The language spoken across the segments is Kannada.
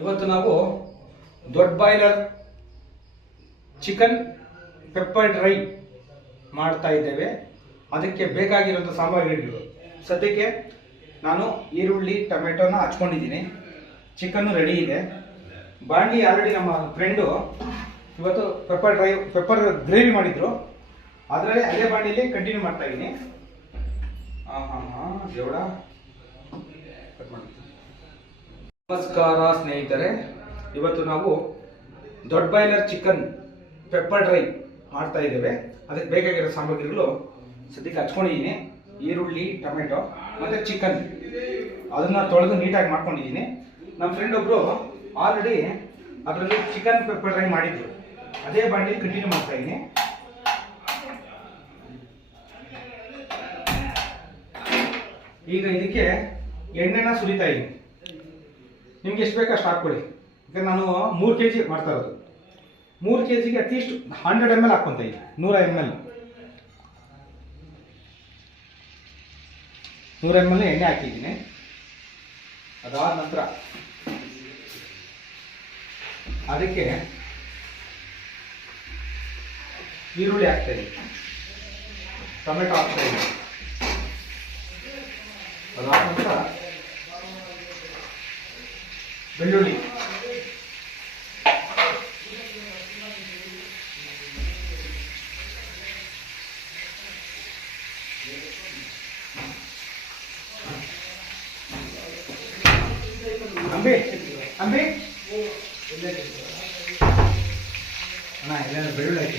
ಇವತ್ತು ನಾವು ದೊಡ್ಡ ಬಾಯ್ಲರ್ ಚಿಕನ್ ಪೆಪ್ಪರ್ ಡ್ರೈ ಮಾಡ್ತಾ ಇದ್ದೇವೆ. ಅದಕ್ಕೆ ಬೇಕಾಗಿರುವಂಥ ಸಾಮಗ್ರಿಗಳು ಸದ್ಯಕ್ಕೆ ನಾನು ಈರುಳ್ಳಿ ಟೊಮೆಟೊನ ಹಚ್ಕೊಂಡಿದ್ದೀನಿ. ಚಿಕನ್ನು ರೆಡಿ ಇದೆ. ಬಾಂಡಿ ಆಲ್ರೆಡಿ ನಮ್ಮ ಫ್ರೆಂಡು ಇವತ್ತು ಪೆಪ್ಪರ್ ಗ್ರೇವಿ ಮಾಡಿದ್ರು. ಅದರಲ್ಲೇ ಅದೇ ಬಾಂಡಿಯಲ್ಲಿ ಕಂಟಿನ್ಯೂ ಮಾಡ್ತಾ ಇದ್ದೀನಿ. ದೇವಡ ನಮಸ್ಕಾರ ಸ್ನೇಹಿತರೆ, ಇವತ್ತು ನಾವು ದೊಡ್ಡ ಬಾಯ್ಲರ್ ಚಿಕನ್ ಪೆಪ್ಪರ್ ಡ್ರೈ ಮಾಡ್ತಾ ಇದ್ದೇವೆ. ಅದಕ್ಕೆ ಬೇಕಾಗಿರೋ ಸಾಮಗ್ರಿಗಳು ಸದ್ಯಕ್ಕೆ ಹಚ್ಕೊಂಡಿದ್ದೀನಿ. ಈರುಳ್ಳಿ, ಟೊಮೆಟೊ ಮತ್ತು ಚಿಕನ್ ಅದನ್ನು ತೊಳೆದು ನೀಟಾಗಿ ಮಾಡ್ಕೊಂಡಿದ್ದೀನಿ. ನಮ್ಮ ಫ್ರೆಂಡ್ ಒಬ್ಬರು ಆಲ್ರೆಡಿ ಅದರಲ್ಲಿ ಚಿಕನ್ ಪೆಪ್ಪರ್ ಡ್ರೈ ಮಾಡಿದ್ರು. ಅದೇ ಬಾಂಡಿಲಿ ಕಂಟಿನ್ಯೂ ಮಾಡ್ತಾ ಇದ್ದೀನಿ. ಈಗ ಇದಕ್ಕೆ ಎಣ್ಣೆನ ಸುರಿತಾ ಇದ್ದೀನಿ. ನಿಮ್ಗೆ ಎಷ್ಟು ಬೇಕು ಅಷ್ಟು ಹಾಕ್ಕೊಳ್ಳಿ. ಯಾಕಂದ್ರೆ ನಾನು 3 kg ಮಾಡ್ತಾ ಇರೋದು. 3 kgಗೆ ಅಟ್ಲೀಸ್ಟ್ 100 ml ಹಾಕ್ಕೊಂತ ಇದ್ದೀನಿ. 100 ml ಎಣ್ಣೆ ಹಾಕಿದ್ದೀನಿ. ಅದಾದ ನಂತರ ಅದಕ್ಕೆ ಈರುಳ್ಳಿ ಹಾಕ್ತಾ ಇದ್ದೀನಿ, ಟೊಮೆಟೊ ಹಾಕ್ತಾ ಇದ್ದೀನಿ. ಅದಾದ ನಂತರ ಬೆಳ್ಳುಳ್ಳಿ, ಅಂಬಿ ಅಣ್ಣ ಎಲ್ಲ ಬೆಳ್ಳುಳ್ಳಿ ಹಾಕಿ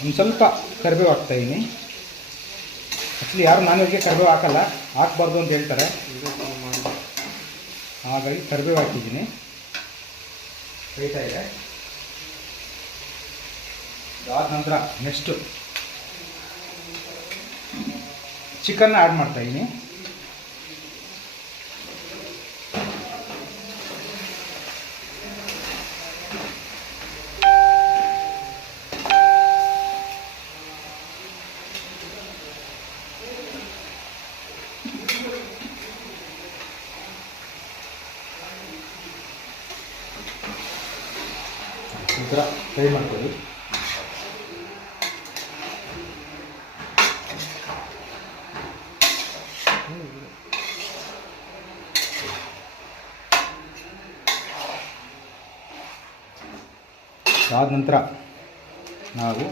ಒಂದು ಸ್ವಲ್ಪ ಕರಿಬೇವು ಹಾಕ್ತಾಯಿದ್ದೀನಿ. ಆ್ಯಕ್ಚುಲಿ ಯಾರು ನಾನ್ ವೆಜ್ಗೆ ಕರಿಬೇವು ಹಾಕಲ್ಲ, ಹಾಕಬಾರ್ದು ಅಂತ ಹೇಳ್ತಾರೆ. ಹಾಗಾಗಿ ಕರಿಬೇವು ಹಾಕಿದ್ದೀನಿ. ಬೇಯ್ತಾ ಇದೆ. ಅದಾದ ನಂತರ ನೆಕ್ಸ್ಟು ಚಿಕನ್ನ ಆ್ಯಡ್ ಮಾಡ್ತಾಯಿದ್ದೀನಿ. ಈ ಥರ ಫ್ರೈ ಮಾಡ್ಕೊಳ್ಳಿ. ಅದಾದ ನಂತರ ನಾವು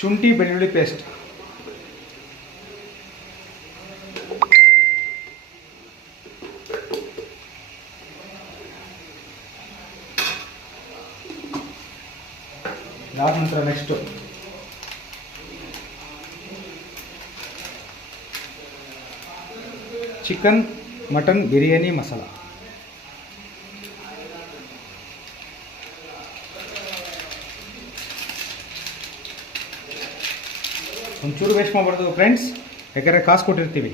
ಶುಂಠಿ ಬೆಳ್ಳುಳ್ಳಿ ಪೇಸ್ಟ್, ಅದಾದ ನಂತರ next chicken mutton biryani masala, ಒಂಚೂರು ವೇಸ್ಟ್ ಮಾಡಬಾರ್ದು ಫ್ರೆಂಡ್ಸ್, ಯಾಕಂದರೆ ಕಾಸು ಕೊಟ್ಟಿರ್ತೀವಿ.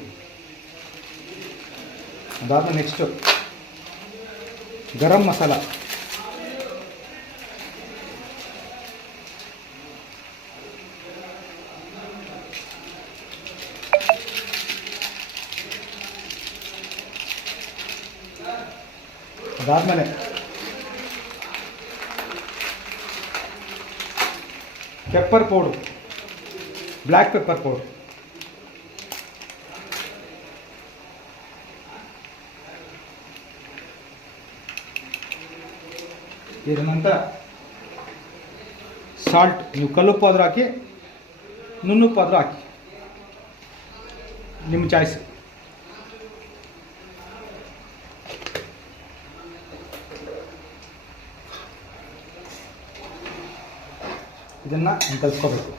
ಅದಾದ ನೆಕ್ಸ್ಟು ಗರಂ ಮಸಾಲ, ಅದಾದಮೇಲೆ pepper powder, black pepper powder, ಇದರ ನಂತರ ಸಾಲ್ಟ್, ನೀವು ಕಲ್ಲುಪ್ಪು ಆದರೂ ಹಾಕಿ, ನುಣ್ಣುಪ್ಪು ಆದರೂ ಹಾಕಿ, ನಿಮ್ಮ ಚಾಯ್ಸ್. ಇದನ್ನು ಕಲಿಸ್ಕೋಬೇಕು.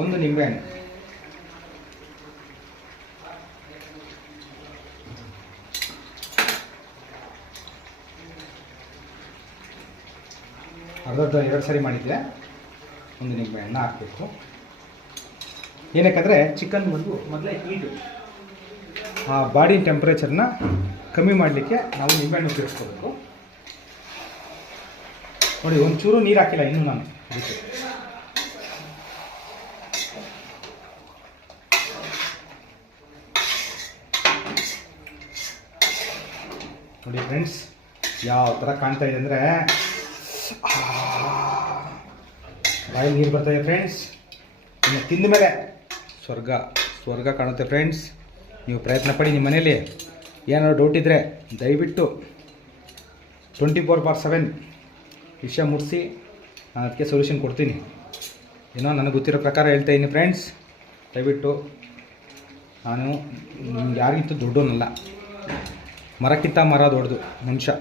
ಒಂದು ನಿಂಬೆಹಣ್ಣು, ಅರ್ಧ 2 ಸರಿ ಮಾಡಿದ್ದೆ. ಒಂದು ನಿಂಬೆಹಣ್ಣು ಹಾಕಬೇಕು. ಏನಕ್ಕಂದರೆ ಚಿಕನ್ ಮೊದಲೇ ಹೀಟು, ಆ ಬಾಡಿ ಟೆಂಪ್ರೇಚರ್ನ ಕಮ್ಮಿ ಮಾಡಲಿಕ್ಕೆ ನಾವು ನಿಂಬೆಹಣ್ಣು ಉಪಯೋಗಿಸ್ಕೋಬೇಕು. ನೋಡಿ, ಒಂಚೂರು ನೀರು ಹಾಕಿಲ್ಲ ಇನ್ನೂ ನಾನು ಅದಕ್ಕೆ. ನೋಡಿ ಫ್ರೆಂಡ್ಸ್, ಯಾವ ಥರ ಕಾಣ್ತಾ ಇದೆ ಅಂದರೆ ಬಾಯಲ್ಲಿ ನೀರು ಬರ್ತಾಯಿದೆ ಫ್ರೆಂಡ್ಸ್. ಇನ್ನು ತಿಂದ ಮೇಲೆ ಸ್ವರ್ಗ ಕಾಣುತ್ತೆ ಫ್ರೆಂಡ್ಸ್. ನೀವು ಪ್ರಯತ್ನ ಪಡಿ ನಿಮ್ಮ ಮನೇಲಿ. ಏನಾದ್ರು ಡೌಟ್ ಇದ್ದರೆ ದಯವಿಟ್ಟು 24/7 ವಿಷಯ ಮುಟ್ಟಿಸಿ, ನಾನು ಅದಕ್ಕೆ ಸೊಲ್ಯೂಷನ್ ಕೊಡ್ತೀನಿ. ಏನೋ ನನಗೆ ಗೊತ್ತಿರೋ ಪ್ರಕಾರ ಹೇಳ್ತಾ ಇದ್ದೀನಿ ಫ್ರೆಂಡ್ಸ್. ದಯವಿಟ್ಟು, ನಾನು ಯಾರಿಗಿಂತೂ ದೊಡ್ಡವನಲ್ಲ, ಮರಕ್ಕಿಂತ ಮರ ದೊಡ್ಡದು ಮನುಷ್ಯ.